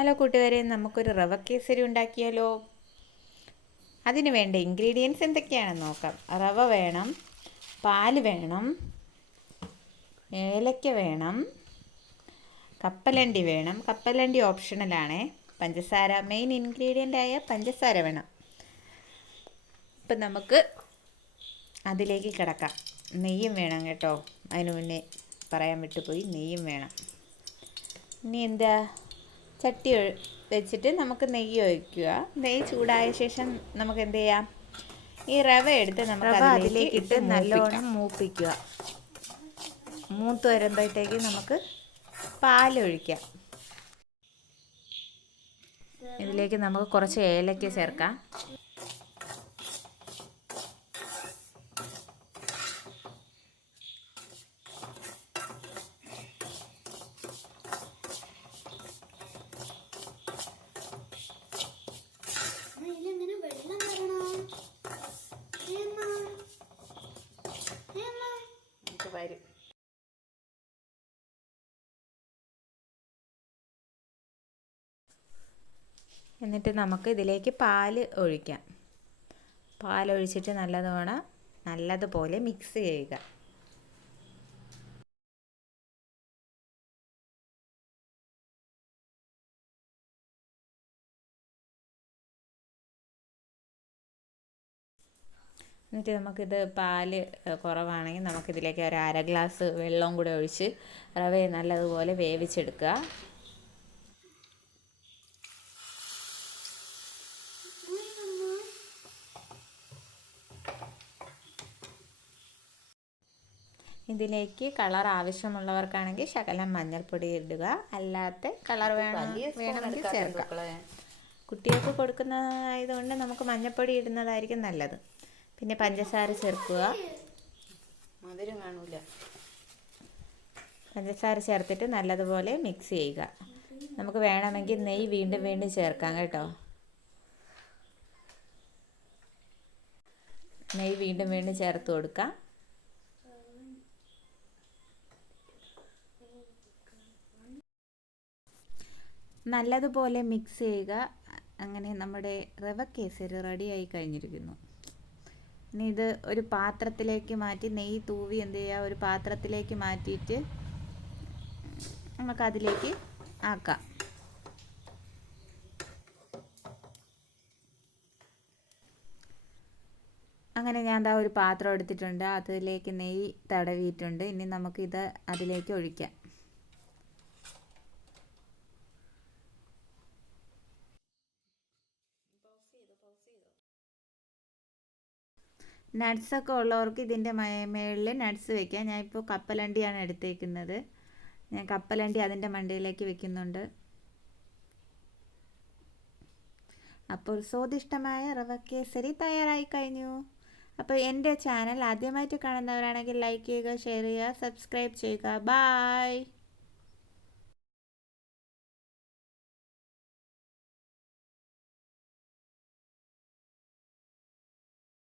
Hello കൂട്ടുകാരെ, നമുക്കൊരു റവ കേസരി ഉണ്ടാക്കിയാലോ? അതിന് വേണ്ട ഇൻഗ്രീഡിയൻസ് എന്തൊക്കെയാണെന്ന് നോക്കാം. റവ വേണം, പാല് വേണം, ഏലക്ക വേണം, കപ്പലണ്ടി വേണം. കപ്പലണ്ടി ഓപ്ഷണലാണേ. പഞ്ചസാര, മെയിൻ ഇൻഗ്രീഡിയൻ്റായ പഞ്ചസാര വേണം. ഇപ്പം നമുക്ക് അതിലേക്ക് കിടക്കാം. നെയ്യും വേണം കേട്ടോ. അതിന് മുന്നേ പറയാൻ വിട്ടുപോയി, നെയ്യും വേണം. ഇനി എന്താ, ചട്ടി വെച്ചിട്ട് നമുക്ക് നെയ്യ് ഒഴിക്കുക. നെയ്യ് ചൂടായ ശേഷം നമുക്ക് എന്ത് ചെയ്യാം, ഈ റവ എടുത്ത് നമുക്ക് അതിലേക്ക് ഇട്ട് നല്ലോണം മൂപ്പിക്കുക. മൂത്ത് വരുമ്പോഴത്തേക്ക് നമുക്ക് പാലൊഴിക്കാം. ഇതിലേക്ക് നമുക്ക് കുറച്ച് ഏലക്ക ചേർക്കാം. വരും എന്നിട്ട് നമുക്ക് ഇതിലേക്ക് പാല് ഒഴിക്കാം. പാലൊഴിച്ചിട്ട് നല്ലതുപോലെ മിക്സ് ചെയ്യുക. എന്നിട്ട് നമുക്കിത് പാല് കുറവാണെങ്കിൽ നമുക്കിതിലേക്ക് ഒരു അര ഗ്ലാസ് വെള്ളം കൂടെ ഒഴിച്ച് റവയെ നല്ലതുപോലെ വേവിച്ചെടുക്കുക. ഇതിലേക്ക് കളർ ആവശ്യമുള്ളവർക്കാണെങ്കിൽ ശകലം മഞ്ഞൾപ്പൊടി ഇടുക. അല്ലാത്ത കളർ വേണമെങ്കിൽ ചേർക്കാം. കുട്ടികൾക്ക് കൊടുക്കുന്നതായതുകൊണ്ട് നമുക്ക് മഞ്ഞൾപ്പൊടി ഇടുന്നതായിരിക്കും നല്ലത്. പിന്നെ പഞ്ചസാര ചേർക്കുക. മധുരം കാണൂല. പഞ്ചസാര ചേർത്തിട്ട് നല്ലതുപോലെ മിക്സ് ചെയ്യുക. നമുക്ക് വേണമെങ്കിൽ നെയ്യ് വീണ്ടും ചേർക്കാം കേട്ടോ. നെയ്യ് വീണ്ടും ചേർത്ത് കൊടുക്കാം. നല്ലതുപോലെ മിക്സ് ചെയ്യുക. അങ്ങനെ നമ്മുടെ റവ കേസരി റെഡിയായി കഴിഞ്ഞിരിക്കുന്നു. ഇനി ഇത് ഒരു പാത്രത്തിലേക്ക് മാറ്റി നെയ്യ് തൂവി എന്ത് ചെയ്യുക, ഒരു പാത്രത്തിലേക്ക് മാറ്റിയിട്ട് നമുക്കതിലേക്ക് ആക്കാം. അങ്ങനെ ഞാൻ ദാ ഒരു പാത്രം എടുത്തിട്ടുണ്ട്. അതിലേക്ക് നെയ്യ് തടവിയിട്ടുണ്ട്. ഇനി നമുക്കിത് അതിലേക്ക് ഒഴിക്കാം. നട്ട്സൊക്കെ ഉള്ളവർക്ക് ഇതിൻ്റെ മേളിൽ നട്ട്സ് വെക്കാം. ഞാനിപ്പോൾ കപ്പലണ്ടിയാണ് എടുത്തേക്കുന്നത്. ഞാൻ കപ്പലണ്ടി അതിൻ്റെ മണ്ടയിലേക്ക് വെക്കുന്നുണ്ട്. അപ്പോൾ സ്വാദിഷ്ടമായ റവ കേസരി തയ്യാറായി കഴിഞ്ഞു. അപ്പോൾ എൻ്റെ ചാനൽ ആദ്യമായിട്ട് കാണുന്നവരാണെങ്കിൽ ലൈക്ക് ചെയ്യുക, ഷെയർ ചെയ്യുക, സബ്സ്ക്രൈബ് ചെയ്യുക. ബായ്.